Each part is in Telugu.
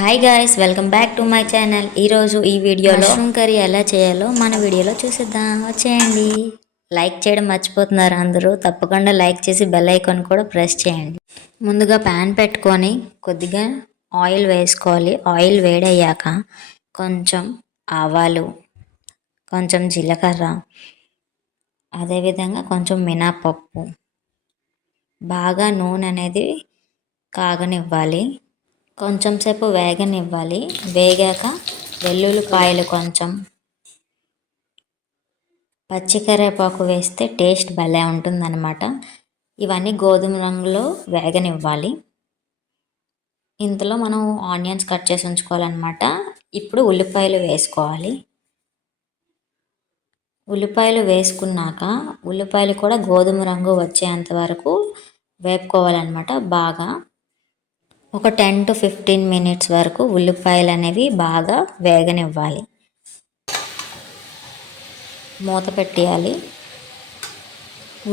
Hi guys, welcome back to my channel. ఈరోజు ఈ వీడియోలో మష్రూమ్ కర్రీ ఎలా చేయాలో మన వీడియోలో చూసిద్దాం. వచ్చేయండి. లైక్ చేయడం మర్చిపోతున్నారు అందరూ. తప్పకుండా లైక్ చేసి బెల్ ఐకాన్ కూడా ప్రెస్ చేయండి. ముందుగా ప్యాన్ పెట్టుకొని కొద్దిగా ఆయిల్ వేసుకోవాలి. ఆయిల్ వేడయ్యాక కొంచెం ఆవాలు, కొంచెం జీలకర్ర, అదేవిధంగా కొంచెం మినపప్పు, బాగా నూనె అనేది కాగనివ్వాలి. కొంచెం సేపు వేగనివ్వాలి. వేగాక వెల్లుల్లిపాయలు, కొంచెం పచ్చికరేపాకు వేస్తే టేస్ట్ భలే ఉంటుందన్నమాట. ఇవన్నీ గోధుమ రంగులో వేగనివ్వాలి. ఇంతలో మనం ఆనియన్స్ కట్ చేసి ఉంచుకోవాలన్నమాట. ఇప్పుడు ఉల్లిపాయలు వేసుకోవాలి. ఉల్లిపాయలు వేసుకున్నాక ఉల్లిపాయలు కూడా గోధుమ రంగు వచ్చేంత వరకు వేపుకోవాలన్నమాట. బాగా ఒక 10 to 15 మినిట్స్ వరకు ఉల్లిపాయలు అనేవి బాగా వేగనివ్వాలి. మూత పెట్టేయాలి.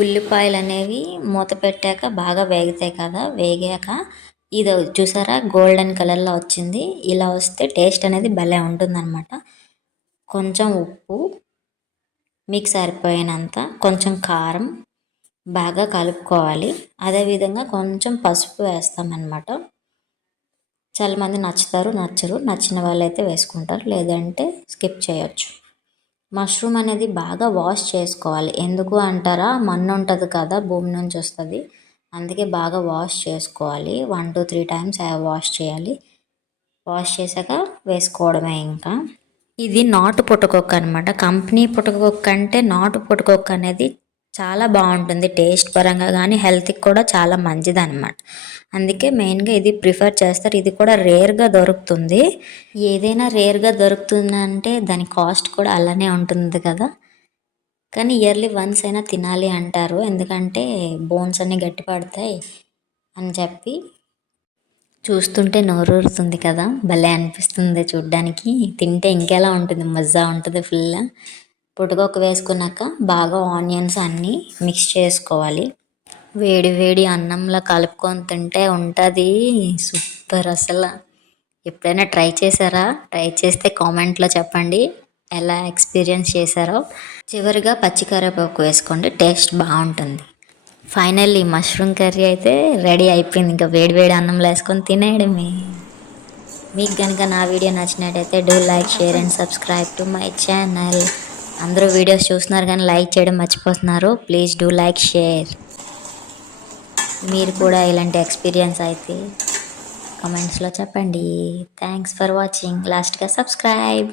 ఉల్లిపాయలు అనేవి మూత పెట్టాక బాగా వేగుతాయి కదా. వేగాక ఇది చూసారా, గోల్డెన్ కలర్లో వచ్చింది. ఇలా వస్తే టేస్ట్ అనేది భలే ఉంటుందన్నమాట. కొంచెం ఉప్పు, మీకు సరిపోయినంత, కొంచెం కారం బాగా కలుపుకోవాలి. అదేవిధంగా కొంచెం పసుపు వేస్తామన్నమాట. చాలామంది నచ్చుతారు, నచ్చరు. నచ్చిన వాళ్ళైతే వేసుకుంటారు, లేదంటే స్కిప్ చేయొచ్చు. మష్రూమ్ అనేది బాగా వాష్ చేసుకోవాలి. ఎందుకు అంటారా, మన్ను ఉంటుంది కదా, భూమి నుంచి వస్తుంది. అందుకే బాగా వాష్ చేసుకోవాలి. 1 to 3 టైమ్స్ వాష్ చేయాలి. వాష్ చేశాక వేసుకోవడమే. ఇంకా ఇది నాటు పుట్టకొక్క అనమాట. కంపెనీ పుట్టకొక్క అంటే నాటు పుట్టకొక్క అనేది చాలా బాగుంటుంది టేస్ట్ పరంగా, కానీ హెల్త్కి కూడా చాలా మంచిది అనమాట. అందుకే మెయిన్గా ఇది ప్రిఫర్ చేస్తారు. ఇది కూడా రేర్గా దొరుకుతుంది. ఏదైనా రేర్గా దొరుకుతుందంటే దాని కాస్ట్ కూడా అలానే ఉంటుంది కదా. కానీ ఇయర్లీ వన్స్ అయినా తినాలి అంటారు, ఎందుకంటే బోన్స్ అన్నీ గట్టిపడతాయి అని చెప్పి. చూస్తుంటే నోరూరుతుంది కదా, భలే అనిపిస్తుంది చూడ్డానికి. తింటే ఇంకెలా ఉంటుంది, మజా ఉంటుంది ఫుల్. పుట్టుకొక్క వేసుకున్నాక బాగా ఆనియన్స్ అన్నీ మిక్స్ చేసుకోవాలి. వేడి వేడి అన్నంలో కలుపుకొని తింటే ఉంటుంది సూపర్ అసలు. ఎప్పుడైనా ట్రై చేశారా? ట్రై చేస్తే కామెంట్లో చెప్పండి ఎలా ఎక్స్పీరియన్స్ చేశారో. చివరిగా పచ్చికరేపాకు వేసుకోండి, టేస్ట్ బాగుంటుంది. ఫైనల్లీ మష్రూమ్ కర్రీ అయితే రెడీ అయిపోయింది. ఇంకా వేడి వేడి అన్నంలో వేసుకొని తినేయడమే. మీకు కనుక నా వీడియో నచ్చినట్టయితే do like, share and subscribe to my channel. అందరూ వీడియోస్ చూస్తున్నారు కానీ లైక్ చేయడం మర్చిపోతున్నారు. Please do like, share. మీరు కూడా ఇలాంటి ఎక్స్పీరియన్స్ అయితే కమెంట్స్లో చెప్పండి. Thanks for watching. లాస్ట్గా సబ్స్క్రైబ్.